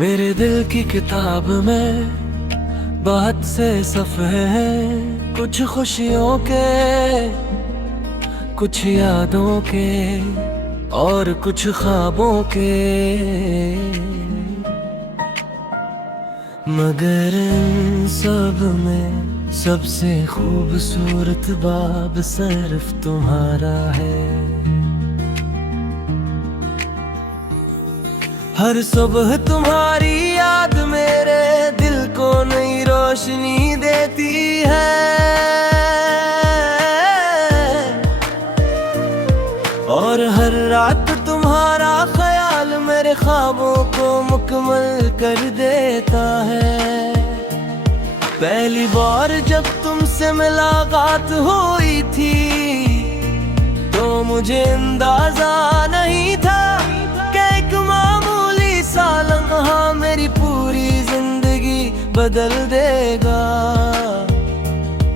मेरे दिल की किताब में बहुत से सफ़े हैं, कुछ खुशियों के, कुछ यादों के और कुछ ख्वाबों के। मगर इन सब में सबसे खूबसूरत बाब सिर्फ तुम्हारा है। हर सुबह तुम्हारी याद मेरे दिल को नई रोशनी देती है, और हर रात तुम्हारा ख्याल मेरे ख्वाबों को मुकम्मल कर देता है। पहली बार जब तुमसे मुलाकात हुई थी तो मुझे अंदाजा नहीं था कि एक मामूली सा लम्हा मेरी पूरी जिंदगी बदल देगा।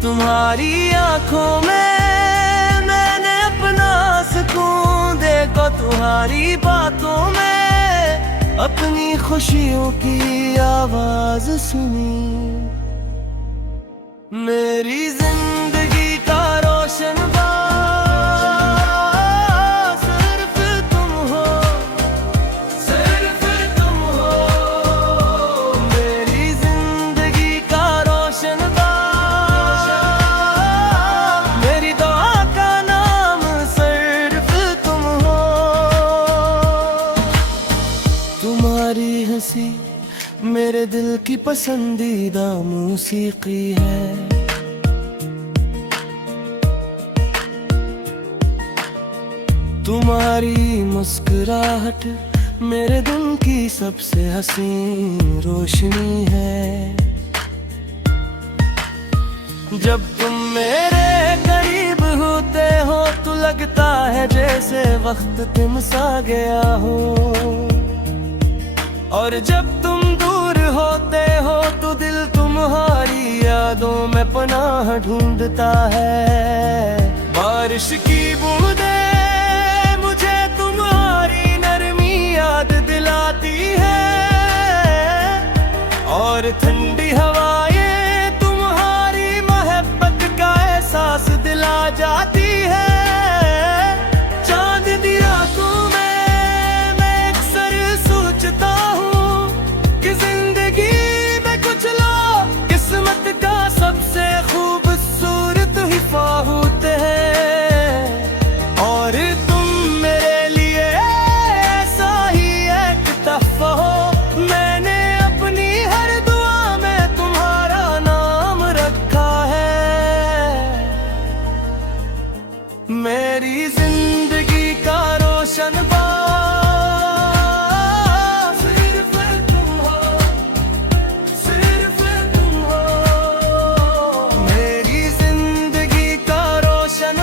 तुम्हारी आंखों में मैंने अपना सुकून देखा, तुम्हारी बातों में अपनी खुशियों की आवाज सुनी। मेरी जिंदगी का रोशन सिर्फ तुम हो, सिर्फ तुम हो। मेरी जिंदगी का रोशन मेरी दुआ का नाम सिर्फ तुम हो। तुम्हारी हंसी मेरे दिल की पसंदीदा मौसीकी है। तुम्हारी मुस्कुराहट मेरे दिन की सबसे हसीन रोशनी है। जब तुम मेरे करीब होते हो तो लगता है जैसे वक्त तुम सा गया हो, और जब तुम दूर होते हो तो दिल तुम्हारी यादों में पनाह ढूंढता है। बारिश की बूंदें मुझे तुम्हारी नरमी याद दिलाती है, और ठंडी हवाएं तुम्हारी मोहब्बत का एहसास दिला जाती है। चांद दी रातों में मैं अक्सर सोचता हूँ कि जिंदगी में कुछ लोग किस्मत का सबसे खूबसूरत हिस्सा होते हैं, और तुम मेरे लिए ऐसा ही एक तोहफा हो। मैंने अपनी हर दुआ में तुम्हारा नाम रखा है। मेरी जिंदगी का रोशन सिर्फ तुम हो, सिर्फ तुम हो। मेरी जिंदगी का रोशन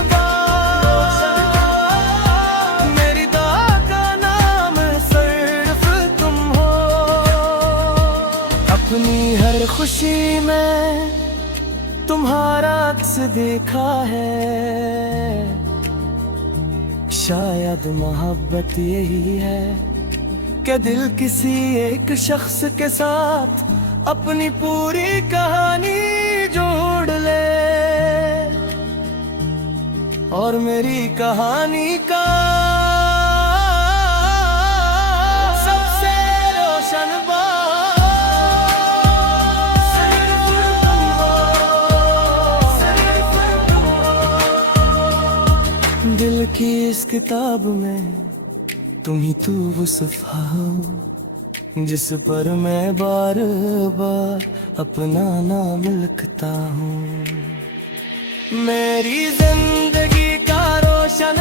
मेरी दुआ का नाम सिर्फ तुम हो। अपनी हर खुशी में तुम्हारा अक्स देखा है। शायद मोहब्बत यही है कि दिल किसी एक शख्स के साथ अपनी पूरी कहानी जोड़ ले, और मेरी कहानी का सबसे रोशन दिल की इस किताब में तुम ही तू वो सफ़ा हो जिस पर मैं बार बार अपना नाम लिखता हूँ। मेरी जिंदगी का रोशन